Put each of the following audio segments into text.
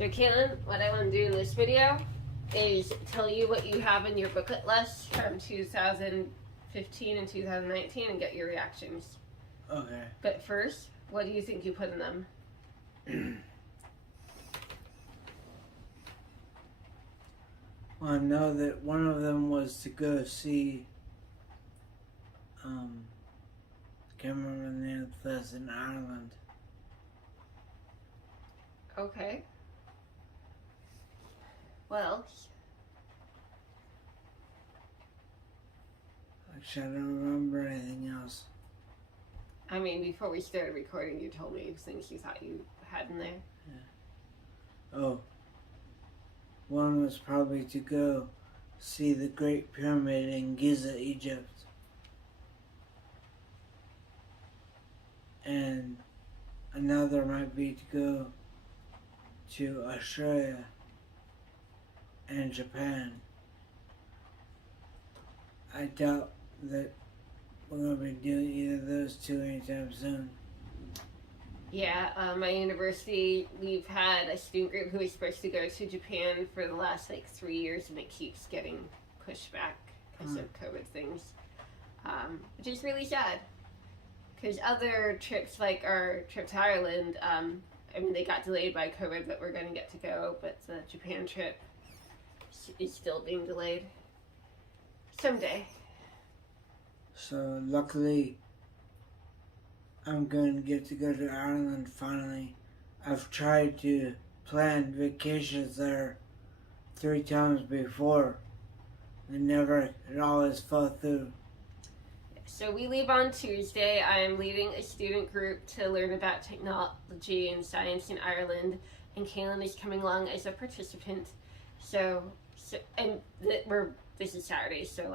So Caitlin, what I want to do in this video is tell you what you have in your bucket list from 2015 and 2019 and get your reactions. Okay. But first, what do you think you put in them? Well, I know that one of them was to go see, can't remember the name of the place in Ireland. Okay. Well, Actually, I don't remember anything else. I mean, before we started recording, you told me things you thought you had in there. Oh, one was probably to go see the Great Pyramid in Giza, Egypt. And another might be to go to Australia and Japan. I doubt that we're going to be doing either of those two anytime soon. Yeah, my university, we've had a student group who was supposed to go to Japan for the last 3 years, and it keeps getting pushed back because of COVID things, which is really sad. Because other trips, like our trip to Ireland, I mean, they got delayed by COVID, but we're going to get to go. But the Japan trip is still being delayed. Someday. So luckily, I'm going to get to go to Ireland finally. I've tried to plan vacations there 3 times before. It always fell through. So we leave on Tuesday. I'm leading a student group to learn about technology and science in Ireland, and Kaylin is coming along as a participant. This is Saturday, so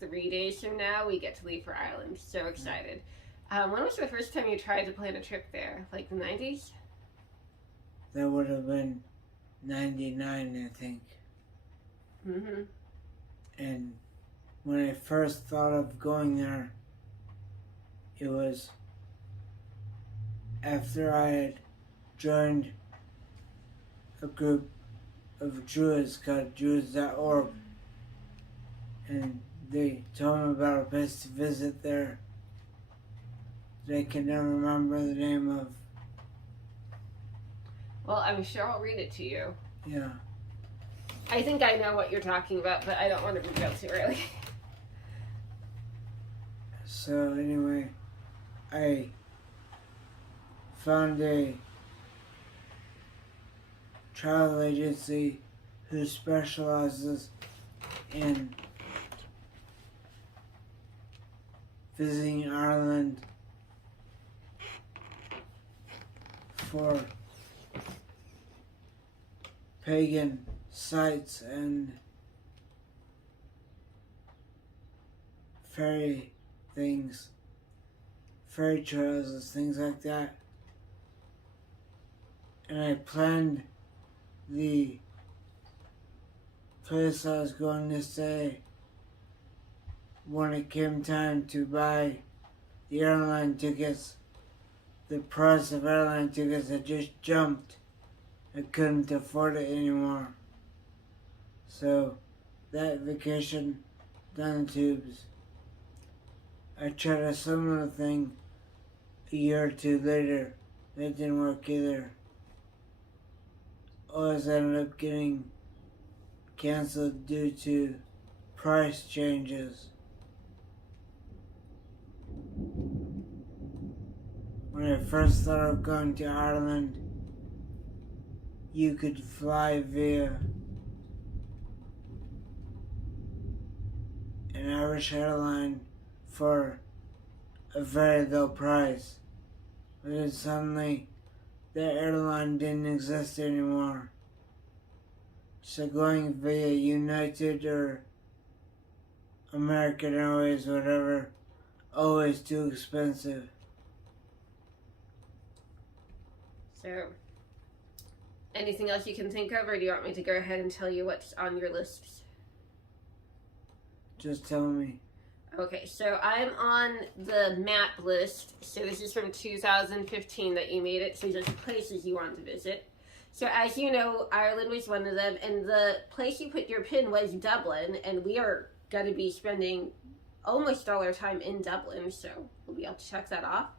3 days from now we get to leave for Ireland. So excited. When was the first time you tried to plan a trip there? Like the 90s? That would have been 99, I think. Mm-hmm. And when I first thought of going there, it was after I had joined a group of Druids called Druids.org, and they told me about a place to visit there that I can never remember the name of. Well, I'm sure I'll read it to you. Yeah. I think I know what you're talking about, but I don't want to reveal too early. So anyway, I found a travel agency who specializes in visiting Ireland for pagan sites and fairy things, fairy trails and things like that. And I planned the place I was going to stay when it came time to buy the airline tickets. The price of airline tickets had just jumped. I couldn't afford it anymore. So that vacation down the tubes. I tried a similar thing a year or two later. That didn't work either. Always ended up getting canceled due to price changes. When I first thought of going to Ireland, you could fly via an Irish airline for a very low price. But then suddenly, that airline didn't exist anymore. So going via United or American Airways, whatever, always too expensive. So, anything else you can think of, or do you want me to go ahead and tell you what's on your list? Just tell me. Okay, so I'm on the map list. So this is from 2015 that you made it. So these are places you want to visit. So as you know, Ireland was one of them, and the place you put your pin was Dublin, and we are going to be spending almost all our time in Dublin, so we'll be able to check that off.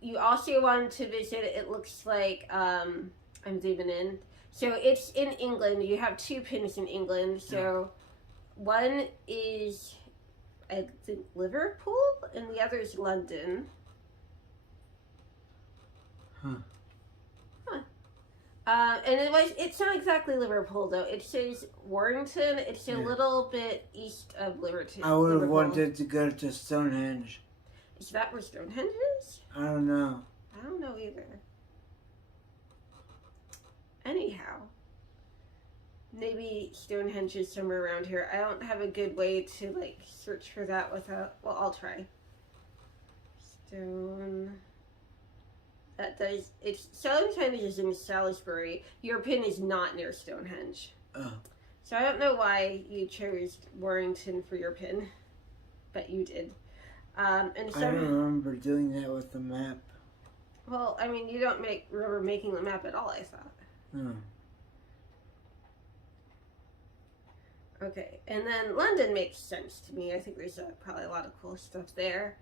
You also wanted to visit. It looks like I'm zooming in. So it's in England. You have 2 pins in England. So one is, I think, Liverpool, and the other is London. And it's not exactly Liverpool though. It says Warrington. It's a little bit east of Liverpool. I would have wanted to go to Stonehenge. Is that where Stonehenge is? I don't know. I don't know either. Anyhow, maybe Stonehenge is somewhere around here. I don't have a good way to like search for that without. Well, I'll try. Stonehenge is in Salisbury. Your pin is not near Stonehenge. Oh. So I don't know why you chose Warrington for your pin, but you did. I don't remember doing that with the map. Well, I mean, you don't remember making the map at all, I thought. No. Okay, and then London makes sense to me. I think there's probably a lot of cool stuff there.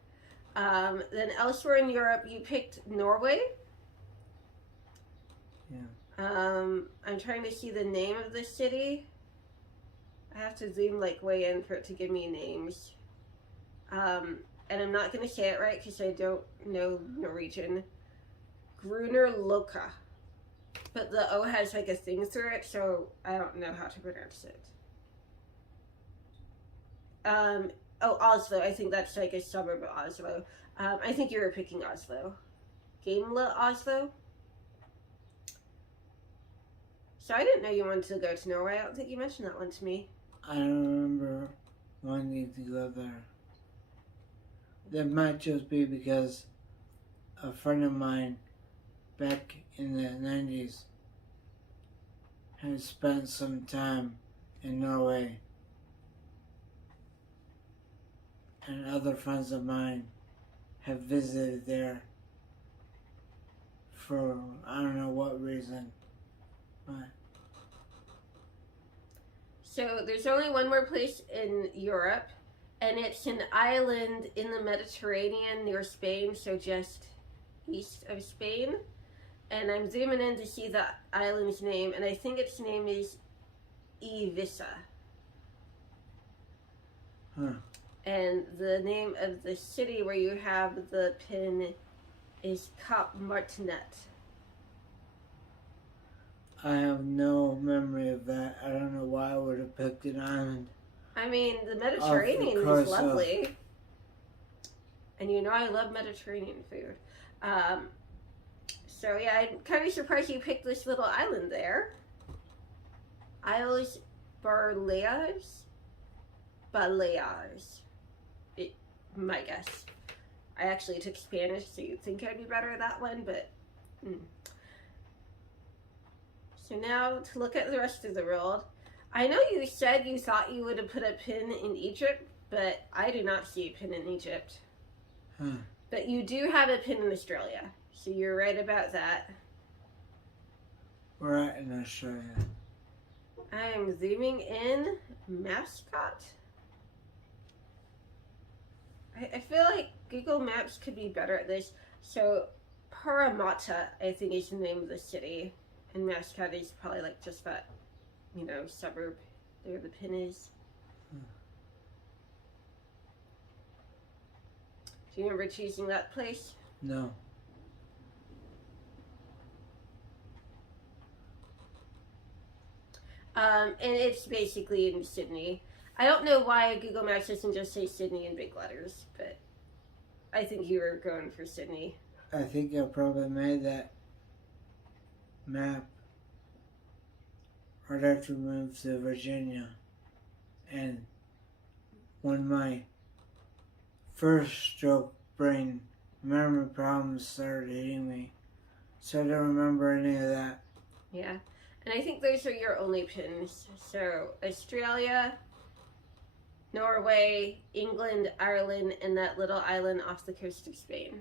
Then elsewhere in Europe, you picked Norway. Yeah. I'm trying to see the name of the city. I have to zoom like way in for it to give me names. And I'm not going to say it right because I don't know Norwegian. Grünerløkka. But the O has like a thing through it, so I don't know how to pronounce it. Oslo. I think that's like a suburb of Oslo. I think you were picking Oslo. Gamla Oslo? So I didn't know you wanted to go to Norway. I don't think you mentioned that one to me. I don't remember wanting to go there. That might just be because a friend of mine back in the 90s had spent some time in Norway. And other friends of mine have visited there for I don't know what reason. But So there's only one more place in Europe, and it's an island in the Mediterranean near Spain, so just east of Spain. And I'm zooming in to see the island's name, and I think its name is Ibiza. Huh. And the name of the city where you have the pin is Cap Martinet. I have no memory of that. I don't know why I would have picked an island. I mean, the Mediterranean is lovely. And you know I love Mediterranean food. So yeah, I'm kind of surprised you picked this little island there. Isles Baleares? Baleares. My guess. I actually took Spanish, so you'd think I'd be better at that one, but... So now, to look at the rest of the world. I know you said you thought you would have put a pin in Egypt, but I do not see a pin in Egypt. But you do have a pin in Australia, so you're right about that. We're at in Australia. I'm zooming in. Mascot? I feel like Google Maps could be better at this. So, Parramatta, I think, is the name of the city. And Mascot is probably like just that, suburb there the pin is. Do you remember choosing that place? No. And it's basically in Sydney. I don't know why Google Maps doesn't just say Sydney in big letters, but I think you were going for Sydney. I think I probably made that map right after we moved to Virginia. And when my first stroke brain memory problems started hitting me, so I don't remember any of that. Yeah. And I think those are your only pins. So Australia, Norway, England, Ireland, and that little island off the coast of Spain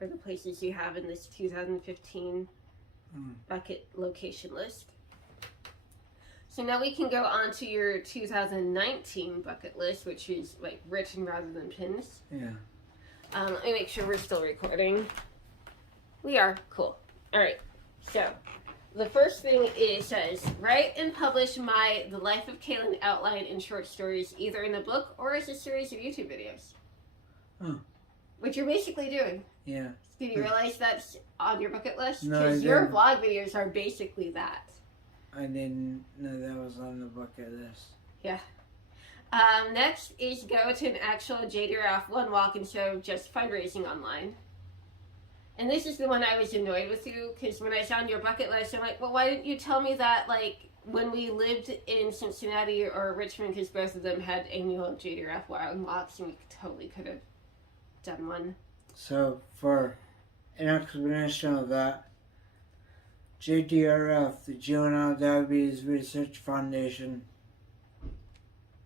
are the places you have in this 2015 bucket location list. So now we can go on to your 2019 bucket list, which is like written rather than pins. Yeah. Let me make sure we're still recording. We are. Cool. All right. So the first thing it says, write and publish The Life of Kaylin outline in short stories, either in a book or as a series of YouTube videos. Oh. Which you're basically doing. Yeah. Did you realize that's on your bucket list? No, I Because your didn't. vlog videos are basically that. I didn't know that was on the bucket list. Next is go to an actual JDRF one walk instead of just fundraising online. And this is the one I was annoyed with you, because when I saw on your bucket list, I'm like, well, why didn't you tell me that, like, when we lived in Cincinnati or Richmond, because both of them had annual JDRF one walks, and we totally could have done one. So, for an explanation of that, JDRF, the Juvenile Diabetes Research Foundation,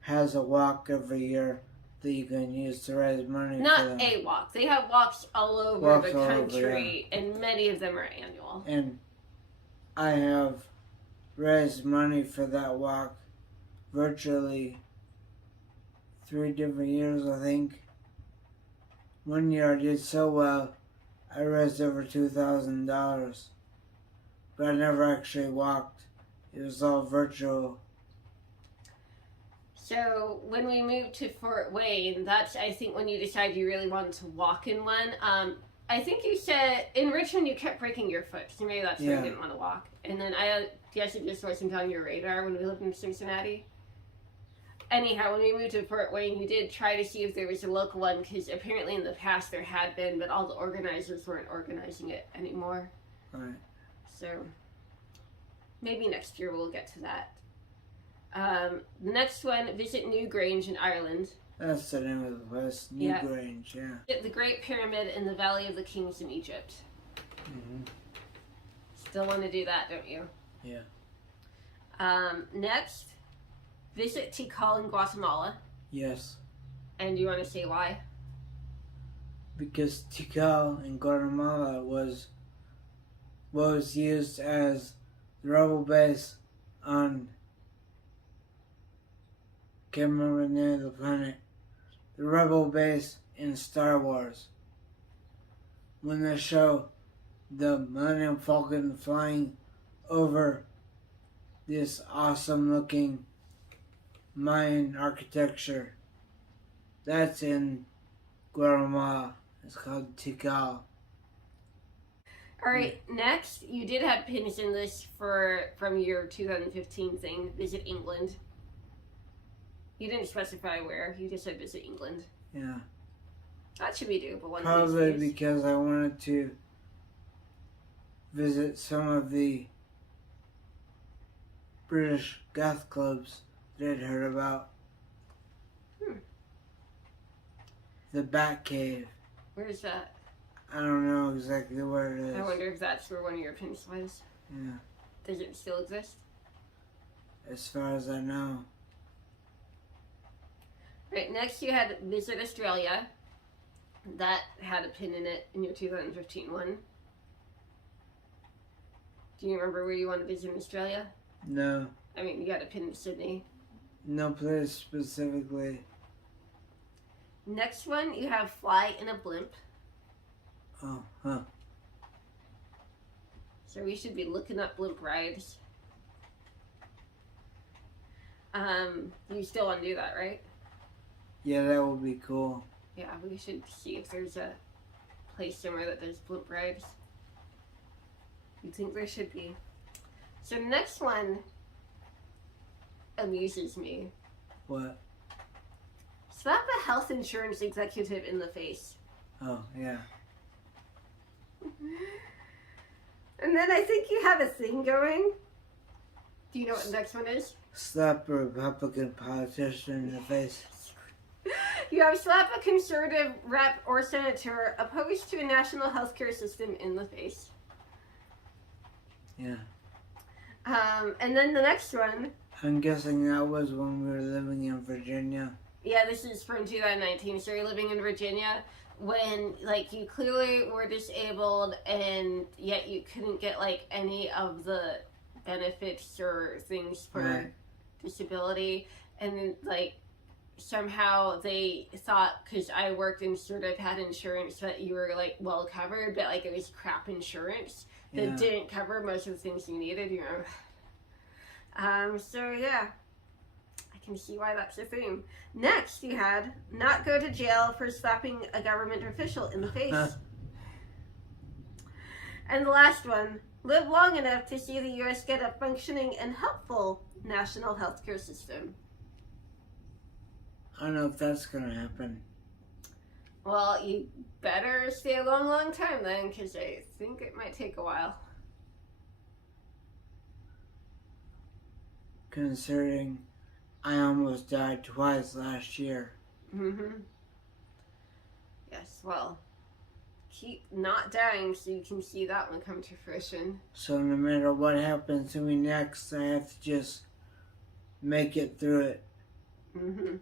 has a walk every year that you can use to raise money for Not them. a walk. They have walks all over Walks the all over, country, and many of them are annual. And I have raised money for that walk virtually 3 different years, I think. One year I did so well, I raised over $2,000. But I never actually walked. It was all virtual. So when we moved to Fort Wayne, that's, I think, when you decided you really wanted to walk in one. I think you said in Richmond you kept breaking your foot, so maybe that's why you didn't want to walk. And then I guess it just wasn't on your radar when we lived in Cincinnati. Anyhow, when we moved to Fort Wayne, you did try to see if there was a local one, because apparently in the past there had been, but all the organizers weren't organizing it anymore. Right. So maybe next year we'll get to that. The next one, visit Newgrange in Ireland. That's the name of the place. Yeah. Newgrange, yeah. Visit the Great Pyramid in the Valley of the Kings in Egypt. Mm-hmm. Still want to do that, don't you? Yeah. Next, visit Tikal in Guatemala. Yes. And you want to say why? Because Tikal in Guatemala was used as the rebel base on, can't remember the name of the planet, the rebel base in Star Wars. When they show the Millennium Falcon flying over this awesome looking Mayan architecture, that's in Guatemala. It's called Tikal. Alright, next, you did have pins in this from your 2015 thing, visit England. You didn't specify where, you just said visit England. Yeah. That should be doable one Probably of these days. because I wanted to visit some of the British goth clubs that I'd heard about. The Batcave. Where's that? I don't know exactly where it is. I wonder if that's where one of your pins was. Yeah, Does it still exist? as far as I know. Right, next you had visit Australia. That had a pin in it in your 2015 one. Do you remember where you want to visit in Australia? No. I mean, you got a pin in Sydney. No place specifically. Next one, you have fly in a blimp. Oh, huh. So we should be looking up blimp rides. You still want to do that, right? Yeah, that would be cool. Yeah, we should see if there's a place somewhere that does blimp rides. You think there should be. So the next one amuses me. What? Slap a health insurance executive in the face. Oh, yeah. And then I think you have a thing going. Do you know what the next one is? Slap a Republican politician in the face. You have slap a conservative rep or senator opposed to a national healthcare system in the face. Yeah. And then the next one. I'm guessing that was when we were living in Virginia. Yeah, this is from 2019. So you're living in Virginia. when like you clearly were disabled and yet you couldn't get like any of the benefits or things for Right. disability, and then like somehow they thought because I worked and sort of had insurance that you were like well covered, but like it was crap insurance that Yeah. didn't cover most of the things you needed, you know. So yeah, I can see why that's a theme. Next, you had not go to jail for slapping a government official in the face. And the last one, live long enough to see the U.S. get a functioning and helpful national healthcare system. I don't know if that's gonna happen. Well, you better stay a long, long time then, because I think it might take a while. Considering I almost died twice last year. Mm-hmm. Yes, well, keep not dying so you can see that one come to fruition. So no matter what happens to me next, I have to just make it through it. Mm-hmm.